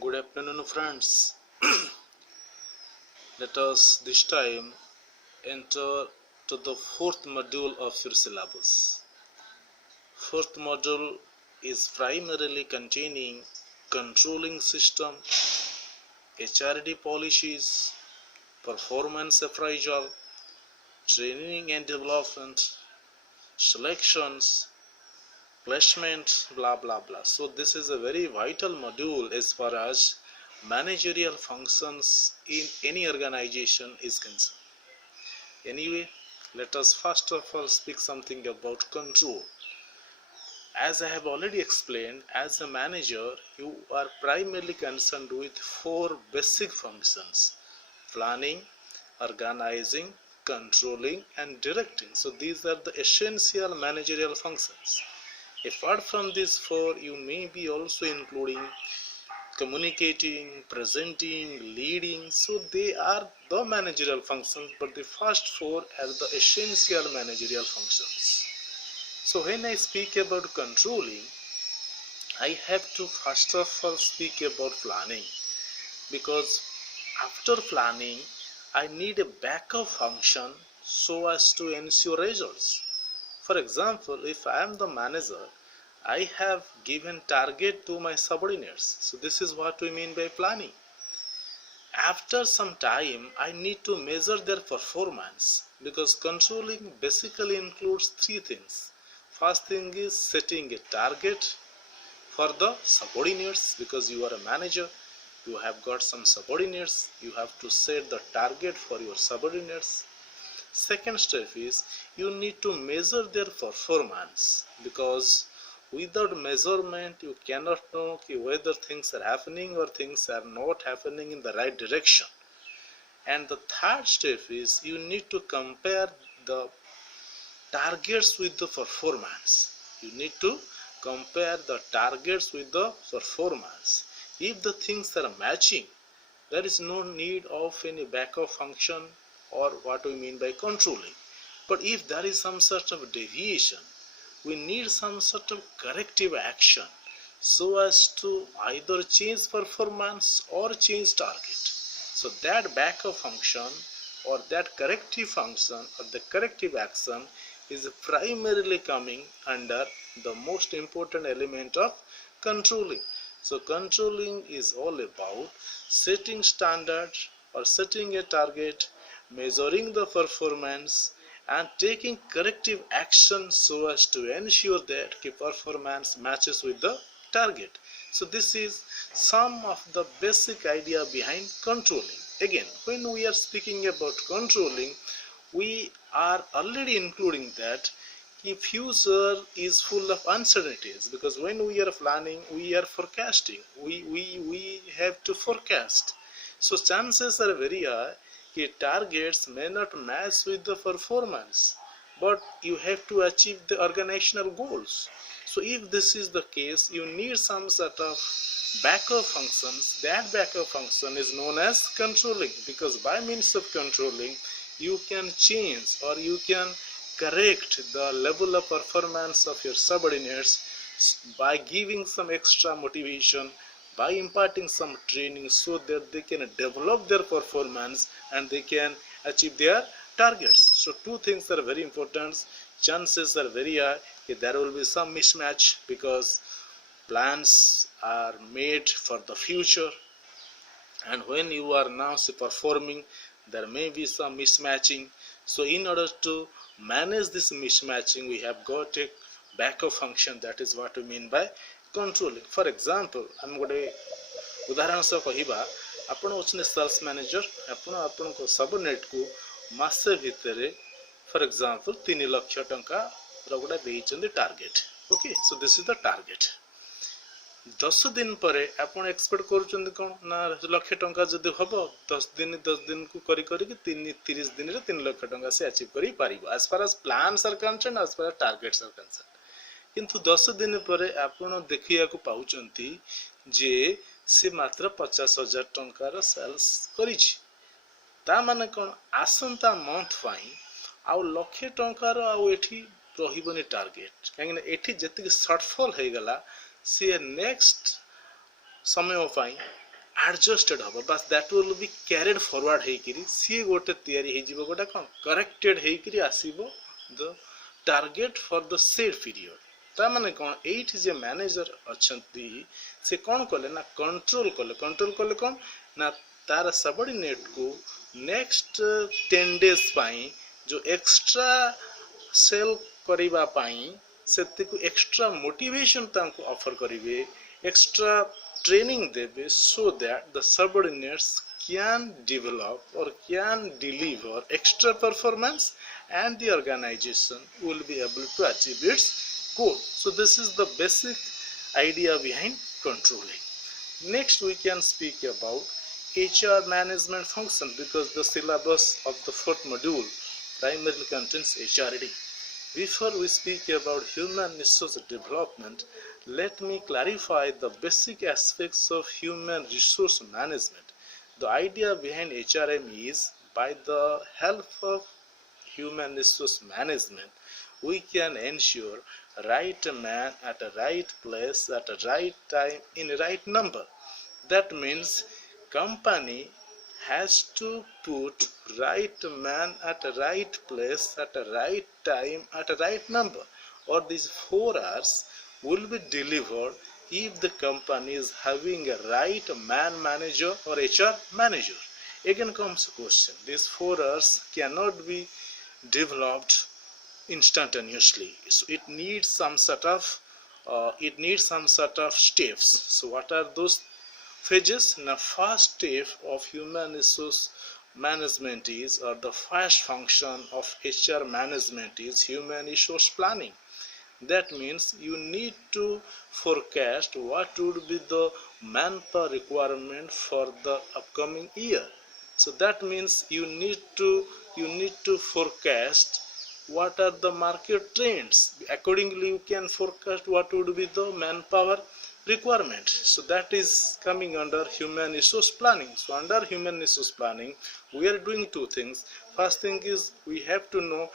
Good afternoon, friends. Let us this time enter to the fourth module of your syllabus. Fourth module is primarily containing controlling system, HRD policies, performance appraisal, training and development, selections, placement, blah blah blah. So this is a very vital module as far as managerial functions in any organization is concerned. Anyway, let us first of all speak something about control. As I have already explained, as a manager, you are primarily concerned with four basic functions: planning, organizing, controlling, and directing. So these are the essential managerial functions. Apart from these four, you may be also including communicating, presenting, leading. So they are the managerial functions, but the first four are the essential managerial functions. So when I speak about controlling, I have to first of all speak about planning, because after planning I need a backup function so as to ensure results. For example, if I am the manager, I have given target to my subordinates. So this is what we mean by planning. After some time, I need to measure their performance, because controlling basically includes three things. First thing is setting a target for the subordinates, because you are a manager, you have got some subordinates, you have to set the target for your subordinates. Second step is you need to measure their performance, because without measurement you cannot know whether things are happening or things are not happening in the right direction. And the third step is you need to compare the targets with the performance. You need to compare the targets with the performance. If the things are matching, there is no need of any backup function or what we mean by controlling. But if there is some sort of deviation, we need some sort of corrective action so as to either change performance or change target. So that backup function or that corrective function or the corrective action is primarily coming under the most important element of controlling. So controlling is all about setting standards or setting a target, measuring the performance, and taking corrective action so as to ensure that the performance matches with the target. So this is some of the basic idea behind controlling. Again, when we are speaking about controlling, we are already including that the future is full of uncertainties, because when we are planning, we are forecasting, we have to forecast. So chances are very high targets may not match with the performance, but you have to achieve the organizational goals. So if this is the case, you need some sort of backup functions. That backup function is known as controlling, because by means of controlling you can change or you can correct the level of performance of your subordinates by giving some extra motivation, by imparting some training so that they can develop their performance and they can achieve their targets. So two things are very important. Chances are very high there will be some mismatch, because plans are made for the future, and when you are now performing, there may be some mismatching. So in order to manage this mismatching, we have got a backup function. That is what we mean by controlling. For example, I'm going to उदाहरण सह कहिबा, आपण होछन sales manager, आपण आपण को subnet को मासे भितरे for example 3 lakh टंका रगुडा देइचंदी target. Okay, so this is the target. 10 दिन परे आपण एक्सपेक्ट करूचंदी कोन ना लाख टंका जदी हबो 10 दिन को करी करी कि 30 दिन रे 3 लाख टंका से अचीव करी पारिबो as far as plans are concerned, as far as targets are concerned. किंतु 10 दिन पर आपण देखिया को पाउचंती जे से मात्र 50,000 टंकार सेल्स करिछि. ता माने कोन आसंता मंथ पाई आउ लक्षे टंकार आउ एठी रहिबनी टारगेट, काहे एठी जति शॉर्टफॉल हे गला से नेक्स्ट समय पाई adjusted haba bas that will be carried forward heikiri see gote tiyari heijibo gote kon corrected heikiri asibo the target for the said period ता माने कोन एट जे मैनेजर अछंती से कोन कले ना कंट्रोल कले कोन ना तार सबऑर्डिनेट को नेक्स्ट 10 डेज पाई जो एक्स्ट्रा सेल करिबा पाई सेति को एक्स्ट्रा मोटिवेशन तांको ऑफर करिवे एक्स्ट्रा training देवे so that the subordinates can develop or can deliver extra performance and the organization will be able to achieve its goal. So this is the basic idea behind controlling. Next we can speak about HR management function because the syllabus of the fourth module primarily contains HRD. Before we speak about human resource development, let me clarify the basic aspects of human resource management. The idea behind HRM is by the help of human resource management, we can ensure right man at a right place at a right time in a right number. That means company has to put right man at a right place at a right time at a right number, or these 4 R's will be delivered if the company is having a right man manager or HR manager. Again comes a question, these 4 R's cannot be developed instantaneously, so it needs some sort of steps. So what are those phases? Now first step of human resource management is, or the first function of HR management is human resource planning. That means you need to forecast what would be the manpower requirement for the upcoming year. So that means you need to forecast what are the market trends. Accordingly you can forecast what would be the manpower requirement. So that is coming under human resource planning. So under human resource planning we are doing 2 things. First thing is we have to know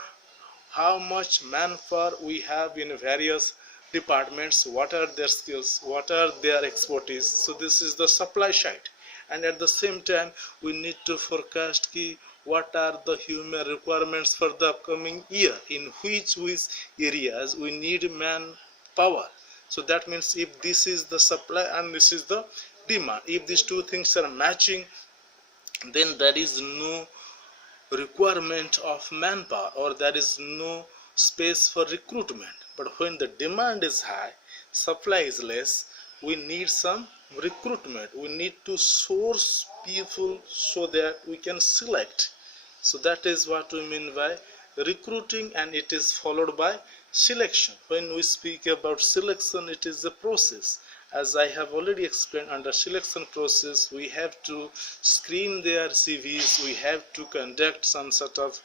how much manpower we have in various departments, what are their skills, what are their expertise. So this is the supply side, and at the same time we need to forecast what are the human requirements for the upcoming year, in which areas we need manpower. So that means if this is the supply and this is the demand, if these 2 things are matching, then there is no requirement of manpower or there is no space for recruitment. But when the demand is high, supply is less, we need some recruitment. We need to source people so that we can select. So that is what we mean by recruiting, and it is followed by selection. When we speak about selection, it is a process. As I have already explained, under selection process we have to screen their CVs, we have to conduct some sort of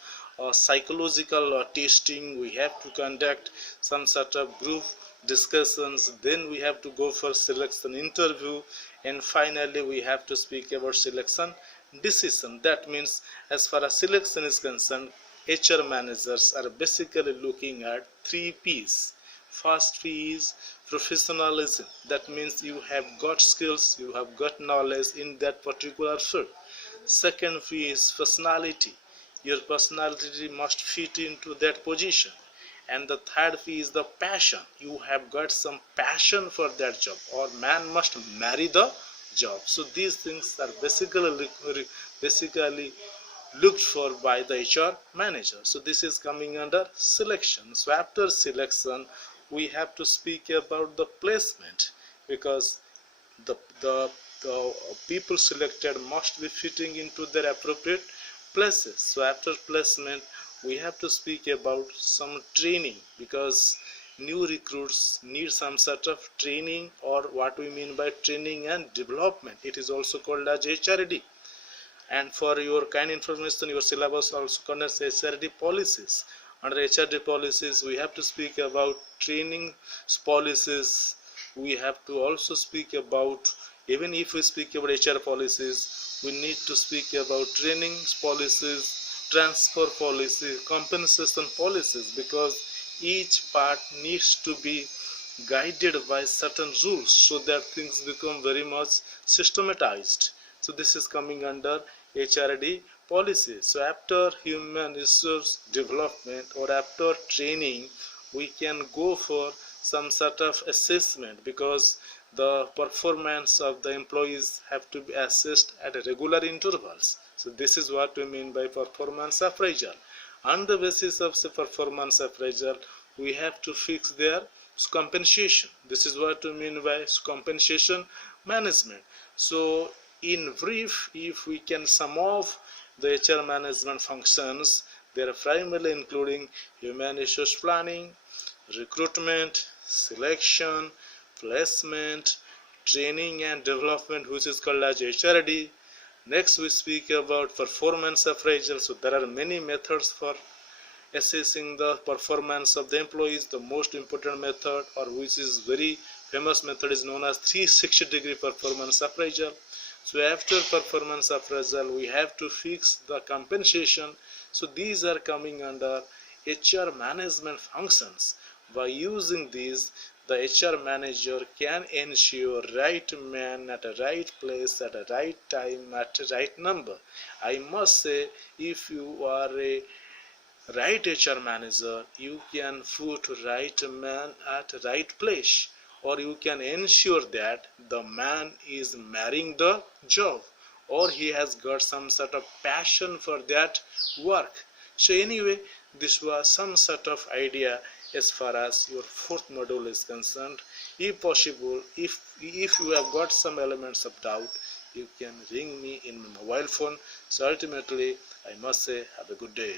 psychological testing, we have to conduct some sort of group discussions, then we have to go for selection interview, and finally we have to speak about selection decision. That means as far as selection is concerned, HR managers are basically looking at 3 P's. First P is professionalism. That means you have got skills, you have got knowledge in that particular field. Second P is personality. Your personality must fit into that position. And the third P is the passion. You have got some passion for that job, or man must marry the job. So these things are basically looked for by the HR manager. So this is coming under selection. So after selection we have to speak about the placement, because the people selected must be fitting into their appropriate places. So after placement we have to speak about some training, because new recruits need some sort of training, or what we mean by training and development. It is also called as HRD. And for your kind information, your syllabus also contains HRD policies. Under HRD policies we have to speak about training policies. We have to also speak about, even if we speak about HR policies, we need to speak about training policies, transfer policies, compensation policies, because each part needs to be guided by certain rules so that things become very much systematized. So this is coming under HRD policy. So after human resource development or after training, we can go for some sort of assessment, because the performance of the employees have to be assessed at regular intervals. So this is what we mean by performance appraisal. On the basis of the performance appraisal, we have to fix their compensation. This is what we mean by compensation management. So in brief, if we can sum up the HR management functions, they are primarily including human resource planning, recruitment, selection, placement, training and development, which is called as HRD. Next we speak about performance appraisal. So there are many methods for assessing the performance of the employees. The most important method, or which is very famous method, is known as 360-degree performance appraisal. So after performance appraisal, we have to fix the compensation. So these are coming under HR management functions. By using these, the HR manager can ensure right man at a right place at a right time at a right number. I must say, if you are a right HR manager, you can put right man at right place, or you can ensure that the man is marrying the job, or he has got some sort of passion for that work. So anyway, this was some sort of idea as far as your fourth module is concerned. If possible, if you have got some elements of doubt, you can ring me in my mobile phone. So ultimately, I must say, have a good day.